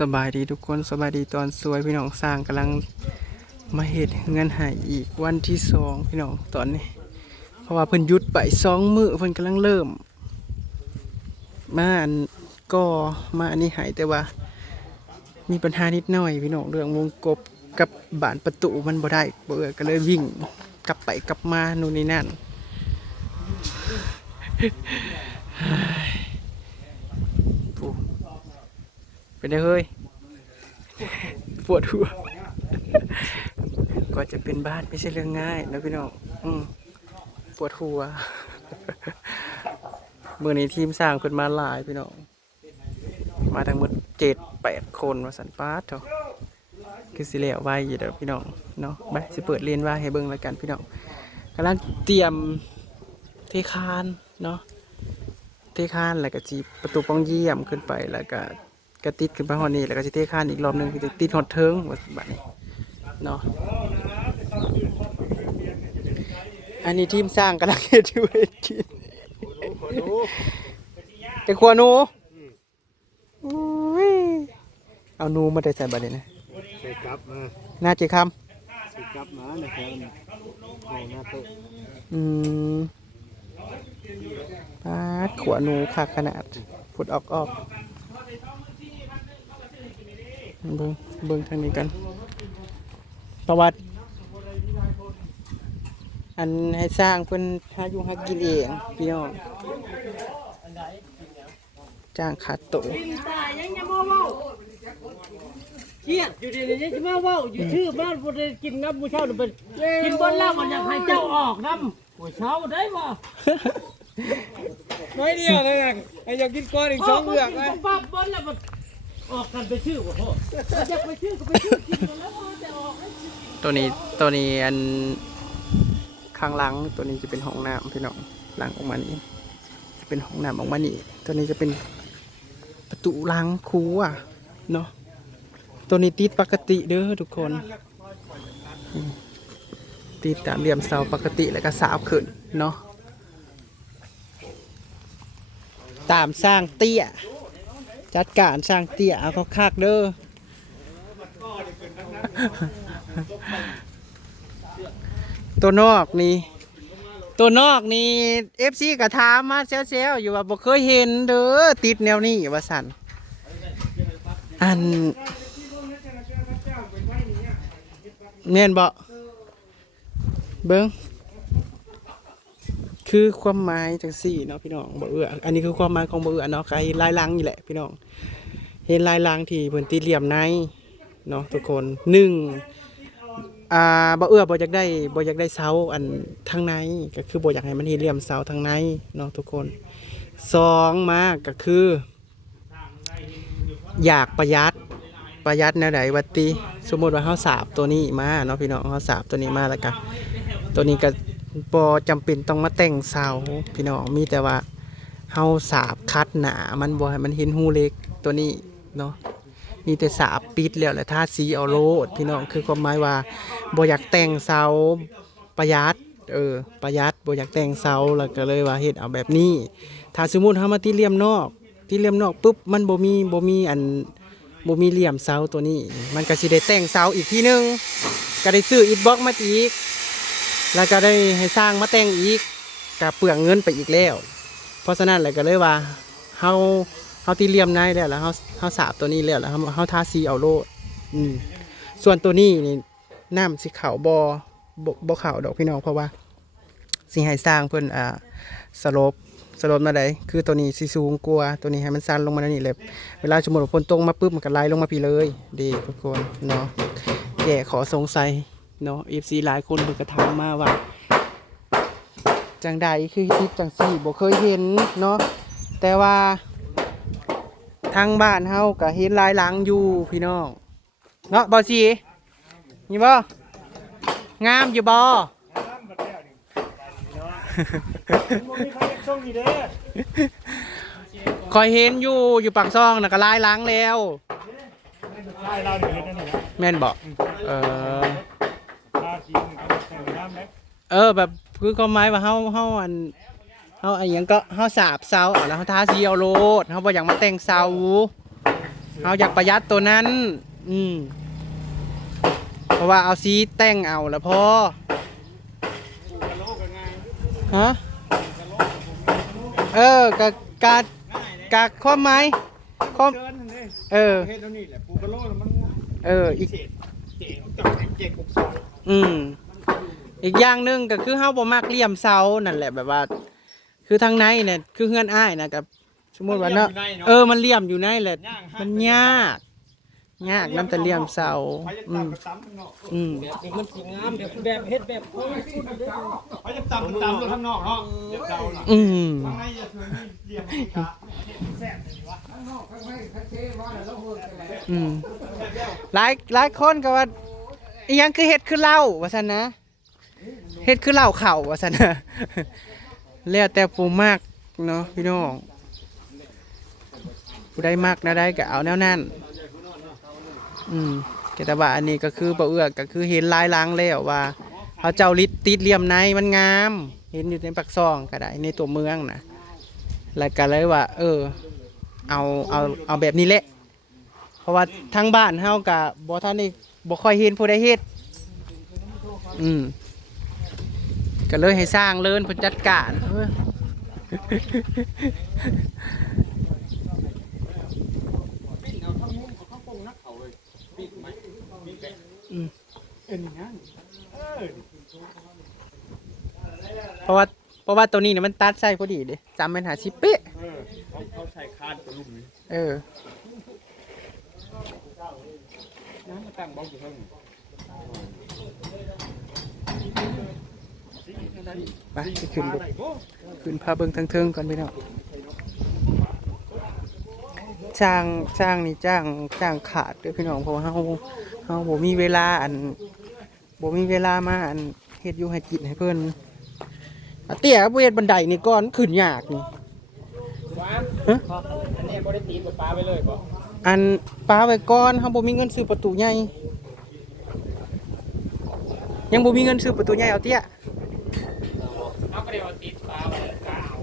สบายดีทุกคนสบายดีตอนสวยพี่น้องสร้างกำลังมาเฮ็ดเงินหายอีกวันที่2พี่น้องตอนนี้เพราะว่าเพิ่นหยุดไป2 มื้อเพิ่นกำลังเริ่มมาอันก็มาอันนี้หายแต่ว่ามีปัญหานิดหน่อยพี่น้องเรื่องวงกบกับบานประตูมันบ่ได้บ่ก็เลยวิ่งกลับไปกลับมานู่นนี่นั่นเป็นไงเฮ้ยปวดหัวก็จะเป็นบ้านไม่ใช่เรื่องง่ายนะพี่น้องปวดหัวเมื่อนี้ทีมสร้างเพิ่นมาหลายพี่น้องมาทั้งหมด7-8 คนว่าสันปาร์ตเถอะคือสิแล้วไว้อยู่เด้อพี่น้องเนาะไปสิเปิดเรียนว่าให้เบิ่งแล้วกันพี่น้องกำลังเตรียมเทคานเนาะเทคานแล้วก็จีประตูป้องเยี่ยมขึ้นไปแล้วก็กระติดขึ้นไปหอนี่แล้วก็จะเทคานอีกรอบนึงคือติดหอดเทิงแบบนี้เนาะอันนี้ทีมสร้างกำลังเฮ็ดอยู่เฮ็ดกินแต่ขวาหนูเอาหนูมาได้ใส่บัดนี้นะใส่กลับมาน่าจะคใส่กลับมานะครับในหน้าโต๊ะปาดขวาหนูขาดขนาดผุดออกเบิ่งทางนี้กันประวัติอันให้สร้างเพิ่นหาอยู่หากินเองพี่น้องจ้างขาดโตเครียดอยู่ดีๆจะมาเว้าอยู่ชื่อบ้านบ่ได้กินน้ำมื้อเช้านี่เป็นกินบ่แล้วมันอยากให้เจ้าออกน้ำมื้อเช้าได้บ่น้อยเดียวเลยนะไอ้อยากกินก้อนอีก2 เบือกเลยปั๊บบ่แล้วมันออกกันไปชื่อบ่พ่ออยากไปชื่อก็ไปชื่อกินแล้วแต่ออกตัวนี้อันข้างหลังตัวนี้จะเป็นห้องน้ำพี่น้องหลังออกมานี่จะเป็นห้องน้ำออกมานี่ตัวนี้จะเป็นประตูหลังครัวเนาะตัวนี้ติดปกติเด้อทุกคนติดตามเหลี่ยมเสาปกติแล้วก็สาวขึ้นเนาะตามสร้างเตี้ยจัดการสร้างเตี้ยเอาเขาคักเด้อตัวนอกนี่FC ก็ถามมาเซลอยู่ว่าบ่เคยเห็นเด้อติดแนวนี้ว่าสั่นอันแม่นบ่เบิ่งคือความหมายจังซี่เนาะพี่น้องบ่เอื้ออันนี้คือความหมายของบ่เอื้อเนาะไอ้ลายลังนี่แหละพี่น้องเห็นลายลังที่เพิ่นติดเหลี่ยมในเนาะทุกคนบ่เอื้อบ่อยากได้เสาอันทางในก็คือบ่อยากให้มันเห็นเหลี่ยมเสาทางในเนาะทุกคน2มาก็คืออยากประหยัดแนวใดวัดติสมมุติว่าเฮาสาบตัวนี้มาเนาะพี่น้องเฮาสาบตัวนี้มาแล้วก็ตัวนี้ก็บ่จำเป็นต้องมาแต่งเสาพี่น้องมีแต่ว่าเฮาสาบคัดหนามันบ่ให้มันเห็นหูเล็กตัวนี้เนาะมีแต่สาบปิดแล้วทาสีเอาโลดพี่น้องคือความหมายว่าบ่อยากแต่งเสาประหยัดประหยัดบ่อยากแต่งเสาแล้วก็เลยว่าเฮ็ดเอาแบบนี้ถ้าสมมุติเฮามาที่เหลี่ยมนอกปุ๊บมันบ่มีอันบ่มีเหลี่ยมเสาตัวนี้มันก็สิได้แต่งเสาอีกทีนึงก็ได้ซื้ออิฐบล็อกมาอีกแล้วก็ได้ให้สร้างมาแต่งอีกก็เปลืองเงินไปอีกแล้วเพราะฉะนั้นเลยก็เลยว่าเฮาตีเหลี่ยมในแล้วเฮาสาบตัวนี้แล้วเฮาทาสีเอาโลดส่วนตัวนี้นี่น้ำสิขาวบ่ขาวดอกพี่น้องเพราะว่าสิให้สร้างเพิ่นสลบมาได้คือตัวนี้สิสูงกว่าตัวนี้ให้มันสั้นลงมานี่เลยเวลาสมมุติว่าฝนตกมาปุ๊บมันก็ไหลลงมาพี่เลยดีทุกคนเนาะแกขอสงสัยเนาะ FC หลายคนเพิ่นก็ถามมาว่าจังใดคือคิดจังซี่บ่เคยเห็นเนาะแต่ว่าทางบ้านเฮาก็เห็นหลายหลังอยู่พี่น้องเนาะบ่สินี่บ่งามอยู่บ่คอยเห็นอยู่ปากซ่องน่ะก็หลายหลังแล้วแม่นบ่แบบคือความหมายว่าเฮาอันหยังก็เฮาสาบเสาแล้วเฮาทาสีเอาโลดเฮาบ่อยากมาแต่งเสา เฮาอยากประหยัดตัวนั้น เพราะว่าเอาสีแต่งเอาแล้วพอฮะกะความหมายความ เออ เฮ็ดแล้วนี่แหละปูกระโลแล้วมัน อีก เจ๋งจับเจ๋งกุกซอย อีกอย่างหนึงก็คือเฮาบ่มักเหลี่ยมเสานั่นแหละแบบว่า คือทางในเนี่ยคือเฮือนอ้ายนะกับสมมุติว่าเนาะมันเหลี่ยมอยู่ในแหละมันยากนำแต่เหลี่ยมเสาไปจะตำกับตำข้างนอก แบบนี้มันสิงามแบบเฮ็ดแบบโอ้ยพูดเด้อ ไปจะตำข้างนอกเนาะเดี๋ยวเจ้าน่ะข้างในจะถึงนี่เรียงกะแซ่บเลยวะข้างนอกข้างในคันเทว่าแล้วเฮิร์น หลายคนก็ว่าอีหยังคือเฮ็ดคือเหล้าว่าซั่นนะเฮ็ดคือเหล้าเข่าว่าซั่นนะแล้วแต่ผู้มักเนาะพี่น้องผู้ใดมักแนวใดก็เอาแนวนั้นแต่ว่าอันนี้ก็คือบ่เอื้อก็คือเห็นลายล้างแล้วว่าเขาเจ้าลิดติดเหลี่ยมในมันงามเห็นอยู่ในปากซองก็ได้ในตัวเมืองนะแล้วก็เลยว่าเอาแบบนี้แหละเพราะว่าทางบ้านเฮาก็บ่ทันได้บ่ค่อยเห็นผู้ใดเฮ็ดก็เลยให้สร้างเลินเพิ่นจัดการเพราะว่าตัวนี้เนี่ยมันตัดใส่พอดีเด้จำเป็น50เป๊ะเขาใส่คานตัวลุ่มนี่น้ำมาตั้งบ้องอยู่ข้างไปขึ้นพาเบิ่งทั้งเทิงก่อนพี่น้องจ้างนี่จ้างขาดเด้อพี่น้องเพราะว่าเฮาบ่มีเวลามาเฮ็ดอยู่ให้กินให้เพิ่นเตี้ยบ่เฮ็ดบันไดนี่ก่อนขึ้นยากนี่ฮะอันนี้บ่ได้ตีปลาไปเลยบ่อันปลาไว้ก่อนเฮาบ่มีเงินซื้อประตูใหญ่ยังบ่มีเงินซื้อประตูใหญ่เอาเตี้ยเอาก็ได้ว่าติดปลาไว้กาว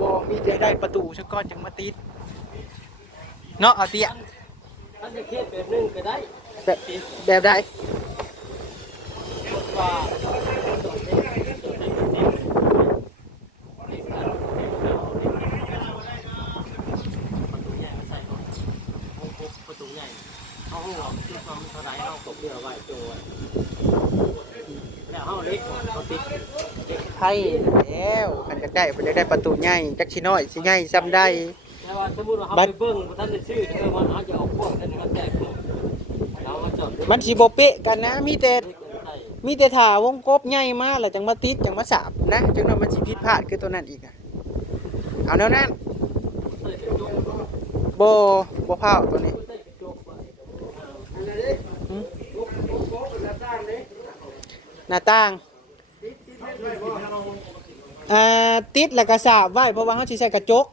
บ่มีแต่ได้ประตูซะก่อนจังมาติดเนาะเอาเตี้ยถ้าจะเฮ็ดแบบนึงก็ได้แบบใดไพ่แล้วมันจะได้ประตูใหญ่จักชิน้อยสิใหญ่ซ้ำได้แต่ว่าสมมุติว่าเฮาไปเบิ่งท่านจะชื่อว่าเฮาจะเอาพวกนั้นมาแจกเรามาจอดมันสิบ่เป๊ะกันนะมีแต่ถ่าวงกบใหญ่มาแล้วจังมาติดจังมาสาบนะจังนั้นมันสิผิดพลาดคือตัวนั้นอีกอ่ะเอาแนวนั้นบ่พาวตัวนี้หน้าต่างติดแล้วก็สาบไว้เพราะว่าเฮาสิใส่กระจก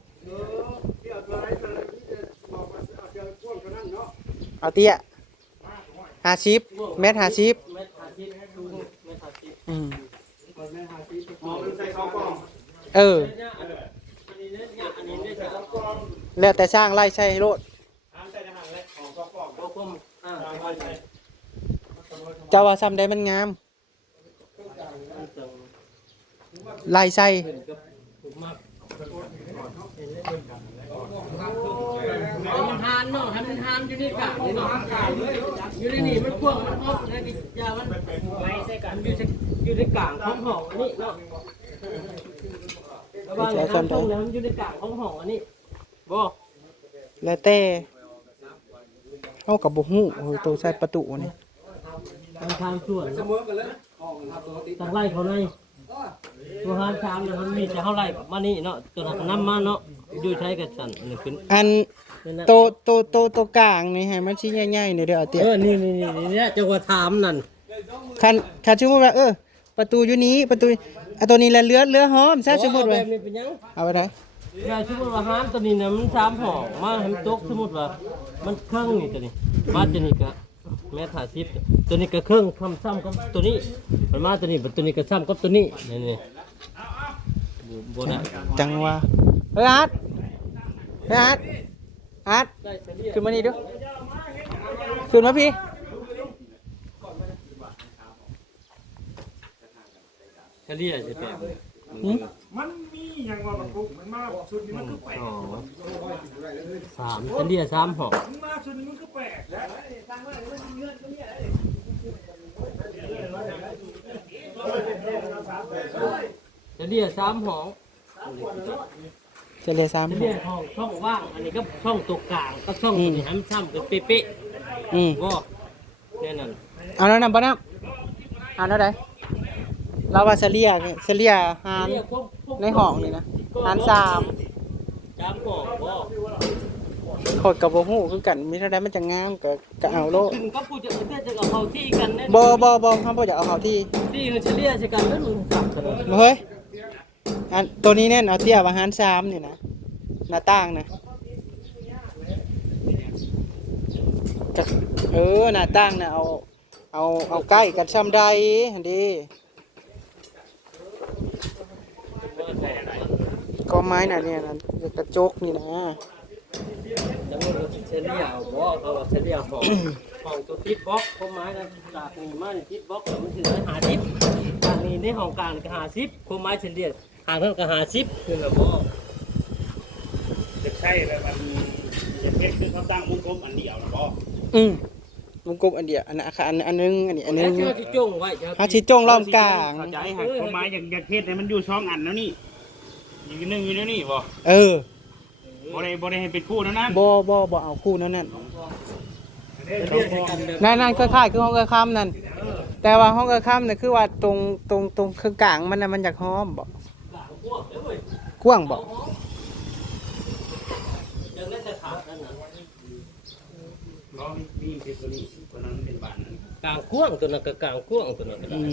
เอาเตี้ย50 เมตร 50แล้วแต่สร้างไล่ใช่โลดเจ้าว่าซ้ำได้มันงามไล่ใส่มันหานเนาะมันหานอยู่ในกะนี่เนาะอยู่ในนี่มันกว้างมันออกแล้วนี่ยามันไว้ใส่กันอยู่ในกลางของห้องอันนี้เนาะระวังนะตรงนั้นอยู่ในกลางของห้องอันนี้บ่แล้วแต่เฮาก็บ่ฮู้ตัวใส่ประตูนี่ทางส่วนทางไล่เขาในตัวหานชามเนี่ยมันมีแต่เฮาไล่มานี่เนาะตัวนั้นนำมาเนาะอยู่ใช้กันสั่นนี่ขึ้นอันโตกลางนี่ให้มันสิใหญ่ๆนี่เด้อเตี้ยนี่เนี่ยจังว่าถามนั่นคันสมมุติว่าประตูอยู่นี้ประตูตัวนี้แหละเรือหอมซะสมมุติว่าเอาไปได้สมมุติว่าหานตัวนี้น่ะมัน3ห้องมาให้มันตกสมมุติว่ามันครึ่งนี่ตัวนี้มาตัวนี้ก็แม่ถ่าย10ตัวนี้ก็ครึ่งซ้ำกับตัวนี้มันมาตัวนี้ก็ซ้ำกับตัวนี้นี่บ่ได้จังว่าอาร์ต อาร์ต ได้เฉลี่ย ขึ้นมานี่ดูขึ้นมาพี่ เฉลี่ยสิแปด หืม มันมีอย่างว่ามันปลุกมันมาชุดนี้มันคือแปลก สามเฉลี่ย3ห่อ มันมาชุดนี้มันคือแปลกแล้ว เฉลี่ย3ห่อ จะเลยซ้ เฉลี่ยช่องว่างอันนี้ก็ช่องตรงกลางก็ช่องตัวนี้ให้มันซ้ำกันเป๊ะ ำ ๆก็แค่นั้น เอาแล้วนำปะน้ำเอาแล้วไดเราว่าเฉลี่ยหารในห้องนี่นะหาร3 3ห่อก็ ขดกับบ่ฮู้คือกันมีเท่าใดมันจะงามก็เอาโลด ขึ้นก็กูจะเอาที่กันแน่ บ่เฮาบ่อยากเอาเขาที่ ที่มันเฉลี่ยสิกันแล้วมันสับกันเลย เฮ้ยอันตัวนี้แน่นเอาเตี้ยว่าหาร3นี่นะหน้าต่างนะจะหน้าต่างน่ะเอาใกล้กันซ้ำใดหั่นดิก็ไม้น่ะเนี่ยนะกระจกนี่นะ แล้วมันก็เฉลี่ยเอาบ่เขาว่าเฉลี่ยของตัวทิศบล็อกผมหมายนะจากนี้มาในทิศบล็อกมันถึง50จากนี้ในห้องกลางก็50ผมหมายเฉลี่ยห่างเท่ากับ50คือแบบบ่ จะใช่แล้วมันจะเฮ็ดคือเขาตั้งมุ้งกลมอันเดียวนะบ่ วงกลมอันเดียวอันอันนึงอันนี้อันนึ แล้ว ง เจ้าที่จ้งไว้ หาชิจ้งล้อมกลาง เข้าใจฮะความหมายอยากเฮ็ดให้มันอยู่ช่องอันแล้วนี่อีกนึงอยู่แล้วนี่บ่ เออ บ่ได้ให้เป็นคู่นั้น บ่เอาคู่นั้นนั่น เฉลี่ยสิกันแบบ นั่นคล้ายๆคือห้องกระค่ำนั่นแต่ว่าห้องกระค่ำเนี่ยคือว่าตรงคือกลางมันน่ะมันอยากหอมบ่ พวกเอ้ย กว้างบ่ ยังได้แต่ขาดนั่นน่ะ บ่มีเป็นตัวนี้ตัวนั้นเป็นบานนั้น กลางกว้างตัวนั้นก็กลางกว้างตัวนั้นก็ได้ ม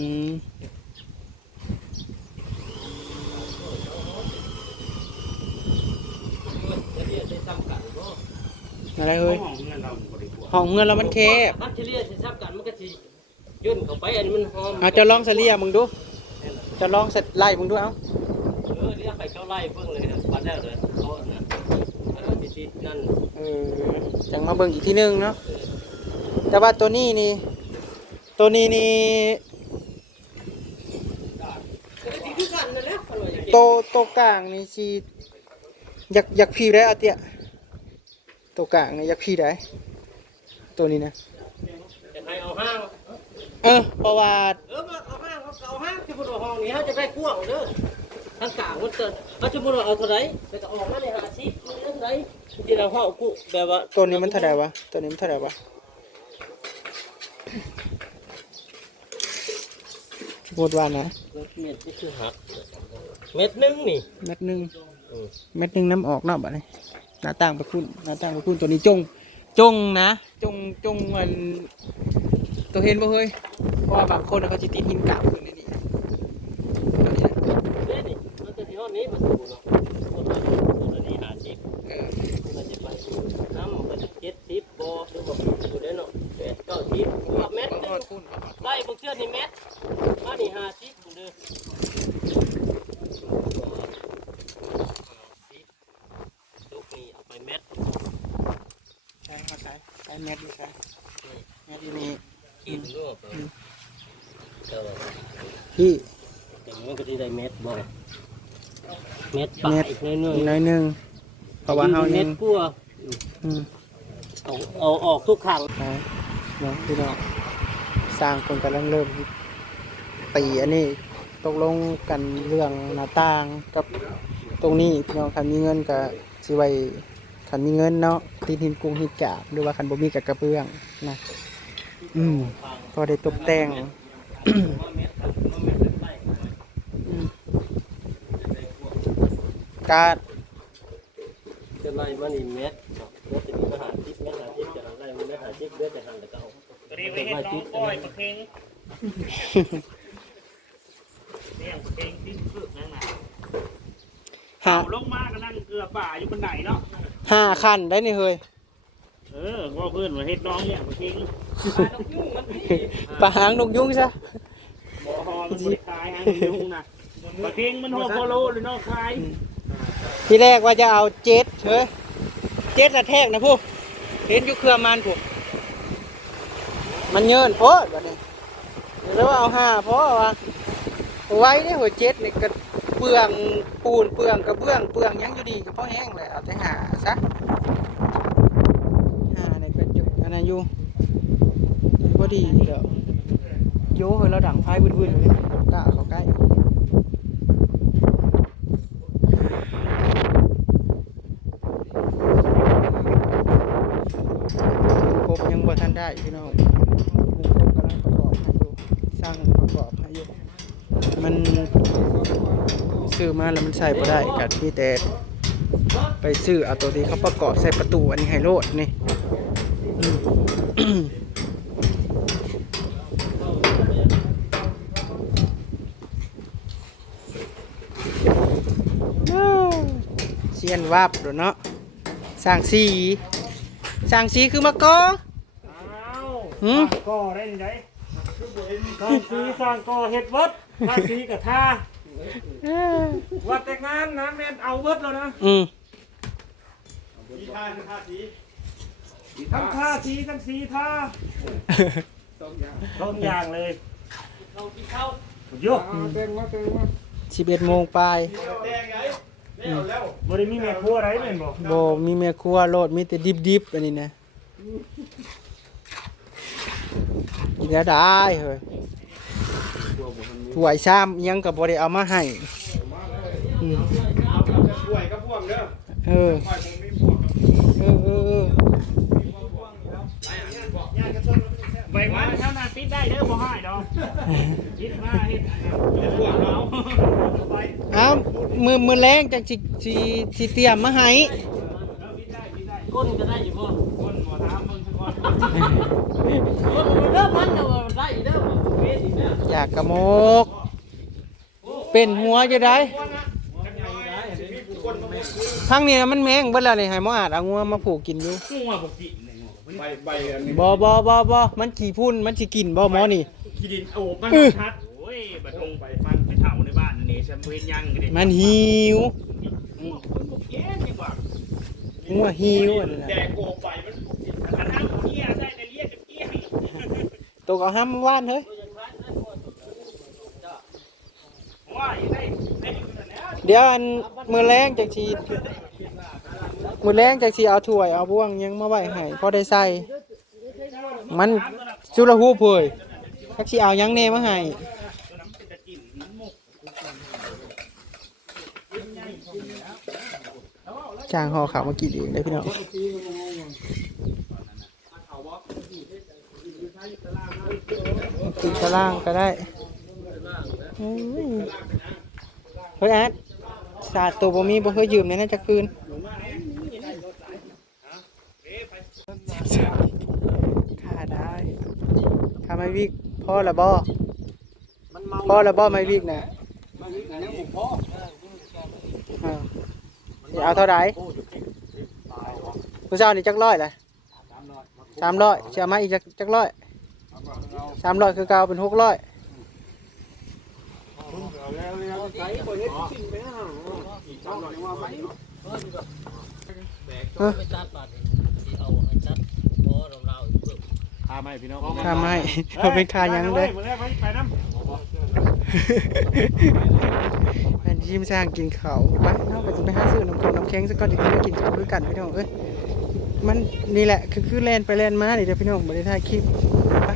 เฉลี่ยได้ซ้ำกันบ่ อะไรเฮ้ย ห้องเงินเราบ่ได้กลัว ห้องเงินเรามันแคบ คันเฉลี่ยสิซ้ำกันมันก็สิย่นเข้าไปอันนี้มันหอม เอาจะลองเสลียมึงดูจะลองเสร็จไล่มึงดูเอา เรียกให้เขาไล่เบิ่งเลยนะปัดแล้วเลยเขาอันนั้นแล้วก็ติดนั่น จังมาเบิ่งอีกทีนึงเนาะแต่ว่าตัวนี้นี่คือกันนั่นแหละคันว่าอย่าง โตกลางนี่สิอยากพี่ได้เอาเตี้ยโตกลางนี่อยากพี่ได้ตัวนี้นะ จะให้เอาห้าง เพราะว่า เอาห้างเอาห้างที่บ่ห้องนี้เฮาจะได้กว้างเด้อทางกลางมันเติเอาสมมุติว่าเอาเท่าใดแล้วก็ออกมาได้50มันเท่าใดที่เราเฮากูแบบว่า ตัวนี้มันเท่าไหร่วะตัวนี้มันเท่าไหร่วะพูดว่านะ เม็ดนี่คือหักเม็ดนึงนี่ เม็ดหนึงน้ำออกเนาะบัดนี้หน้าต่างไปพุ่นตัวนี้จงนะจงมันตัวเห็นบ่เฮ้ยเพราะว่าบางคนเขาจะติดหินกาวขึ้นในนี้ตัวนี้นะ เด้นี่มันจะสิฮอดนี้มันสูงเนาะตัวนี้50 เออ มันจะไปน้ำมันจะ70บ่หรือว่าอยู่ได้เนาะ8 90ว่าเม็ดนึงไล่บางเชือกนี่เม็ดมานี่50พุ่นเด้อลูกนี่เอาไปเม็ด ใช่เขาใช้เม็ดนี่ใช่เม็ดนี่ ขีดรวบแต่ว่า พี่ เดี๋ยวมันก็จะได้เม็ดบ่เม็ดปลาอีกน้อย น้อยหนึงเพราะว่าเฮา เม็ เน้ ด น กลัว อืม เอาออกทุกครั้ง ไปเนาะพี่น้องสร้างคนกำลังเริ่มตีอันนี้ตกลงกันเรื่องหน้าต่างกับตรงนี้พี่น้องคันมีเงินก็สิไว้คันมีเงินเนาะตีหินกรุงหินกาบหรือว่าคันบ่มีกับกระเบื้องนะพอได้ตกแต่ง การ จะไล่มันอีเม็ดเม็ดจะมีปัญหาจิ๊บเม็ดหาจิ๊บจะไล่มันเม็ดหาจิ๊บเลือดจะหันแต่เก่า ตัวนี้ไว้เฮ็ดน้องก้อยประเค็งเนี่ยประเค็งที่ฝึกนั่นน่ะ หา ลงมาก็นั่งเกลือป่าอยู่บนไหนเนาะ ขั้นได้นี่เฮ้ย ว่าเพื่อนมาเฮ็ดน้องเนี่ยประเค็ง ปลาหางนกยุงซะ บ่ฮอมันบ่ได้คายฮะมันยุ่งนะประเค็งมันฮอโคโลหรือน้องคาย ทีแรกว่าจะเอา7เฮ้ย เจ็ดละแทกนะพวกเห็นอยู่เครือมันพวกมันเยินโพดบัดนี้เดี๋ยวเราเอาห้าเพราะว่าไว้เนี่ยหัวเจ็ดนี่ก็เปลืองปูนเปลืองกระเบื้องเปลืองหยังอยู่ดีก็พอแห้งเลยเอาแต่หาซะหาเนี่ยก็จุอันนั้นอยู่พอดีเดี๋ยวโย่เฮ้ยเราดังไฟวืดๆเลยกล้าเขาใกล้กบยังบ่ทันได้พี่น้องกบกำลังประกอบให้อยู่สร้างประกอบให้อยู่มันซื้อมาแล้วมันใส่บ่ได้กัดที่แต่ไปซื้อเอาตัวที่เขาประกอบใส่ประตูอันนี้ให้โลดนี่เสียนวับเด้อเนาะสร้างสีคือมะกอ ก่อได้ยังไงสร้างสีสร้างก่อเฮ็ดเวิร์ดทาสีกับทาว่าแต่งานนะแม่นเอาเวิร์ดแล้วนะสีทาคือทาสีทั้งทาสีทั้งสีทาต้องอย่างเลยโยก11 โมงไปบ่ได้มีแม่ครัวอะไรแม่นบ่ บ่มีแม่ครัวโลดมีแต่ดิบๆอันนี้นะกินแล้วได้เฮ้ยถ้วยชามยังก็บ่ได้เอามาให้ถ้วยกับพวงเด้อเออใบมันเท่านั้นปิดได้เด้อบ่ให้ดอกคิดมาเฮ็ดพวงเอาอ้าวมือแรงจังสิเตรียมมาให้ก้นก็ได้อยู่บ่ คนบ่ถามมึงสักคน เริ่มมันจะได้เด้อเวทอีกเด้อ อยากกระโมกเป็นหัวจะได้ทั้งนี้มันแมงเบิดแล้วนี่ให้หมออาดเอางัวมาผูกกินอยู่ งัวบ่กินใบอันนี้บ่มันขี้พุ่นมันสิกินบ่หมอนี่ ขี้ดินโอบมันชัดโอ้ยบัดลงไปฟังไปเฒ่าในบ้านนี่ฉันบ่เห็นยังเด้มันหิวคนบ่เก็บจังว่า งัวหิวอันนั้น แดกโอบไปมันอันนั้นเกี้ยใช่ในเรียกจะเกี้ย ตกเอาห้ำว่านเฮ้ย ว่าได้อยู่แล้ว เดี๋ยวอันมือแรงจังสิเอาถ้วยเอาบ่วงยังมาไว้ให้พอได้ใส่มันจุลหูเผยทักสิเอายังแน่มาให้จ้างห่อข้าวมากินเองได้พี่น้องกินตารางก็ได้เฮ้ยแอดสาดตัวบ่มีบ่เคยยืมในนั้นจักคืนค่าได้ค่าไม่วิกพ่อละบ่ไม่วิกน่ะเอาเท่าไหร่ผู้เจ้านี่จักร้อยเลย300จะเอามาอีกจักร้อย300คือเก่าเป็น600ไปตัดบาดสิเอาให้ตัดบ่เราค่าไม่พี่น้อง ค่าไม่เขาเป็นค่ายังเด้ไปน้ำเป็นชิมสร้างกินเขาไปเนาะก็จะไปหาซื้อน้ำแข็งสักก้อนที่เขากินเขาด้วยกันพี่น้องมันนี่แหละคือแลนไปแลนมานี่เดี๋ยวพี่น้องบริษัทคลิปไป